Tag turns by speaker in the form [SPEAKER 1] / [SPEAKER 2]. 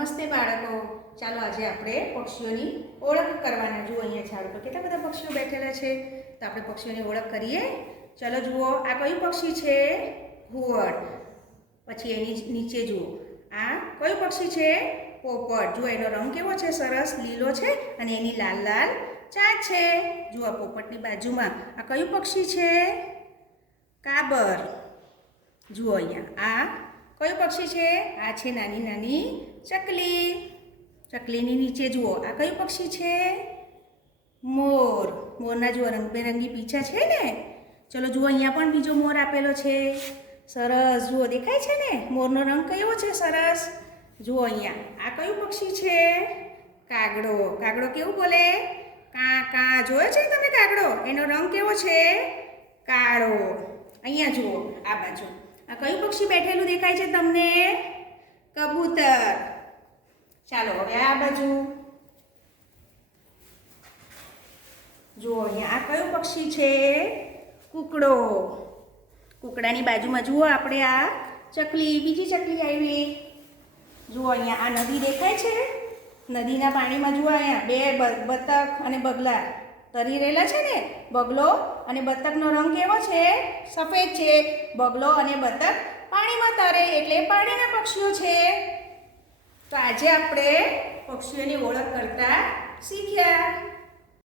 [SPEAKER 1] નમસ્તે બાળકો. ચાલો આજે આપણે પક્ષીઓની ઓળખ કરવાના જુઓ અહીંયા ઝાડ પર. કેટલા બધા પક્ષીઓ બેઠેલા છે? તો આપણે પક્ષીઓની ઓળખ કરીએ. ચાલો જુઓ, આ કયું પક્ષી છે? ઘુવડ. પછી એની નીચે જુઓ. આ કયું પક્ષી છે? પોપટ. જુઓ, એનો રંગ કેવો છે? સરસ, લીલો છે અને એની લાલ લાલ ચાંચ છે. જુઓ પોપટની બાજુમાં આ કયું પક્ષી છે? કાબર. જુઓ અહીંયા. આ કયું પક્ષી છે? આ છે નાની નાની ચકલી. ચકલીની નીચે જુઓ, આ કયું પક્ષી છે? મોર. મોરના જુઓ, રંગબેરંગી પીછા છે ને? ચલો જુઓ, અહીંયા પણ બીજો મોર આપેલો છે. સરસ. જુઓ, દેખાય છે ને? મોરનો રંગ કયો છે? સરસ. જુઓ અહીંયા, આ કયું પક્ષી છે? કાગડો. કાગડો કેવું બોલે? કા કા જોયો છે તમે કાગડો? એનો રંગ કેવો છે? કાળો. અહીંયા જુઓ, આ બાજુ. આ કયું પક્ષી બેઠેલું દેખાય છે તમને? કબૂતર. ચાલો, હવે આ બાજુ. જુઓ, અહીંયા આ કયું પક્ષી છે? કુકડો. કુકડાની બાજુમાં જુઓ આપણે આ ચકલી, બીજી ચકલી આવી. જુઓ, અહીંયા આ નદી દેખાય છે? નદીના પાણીમાં જુઓ અહીંયા, બે બતક અને બગલા. તરી રહેલા છે ને? બગલો અને બતકનો રંગ કેવો છે? સફેદ છે. બગલો અને બતક પાણીમાં તરે, એટલે પાણીના પક્ષીઓ છે. તો આજે આપણે પક્ષીઓની ઓળખ કરતા શીખ્યા.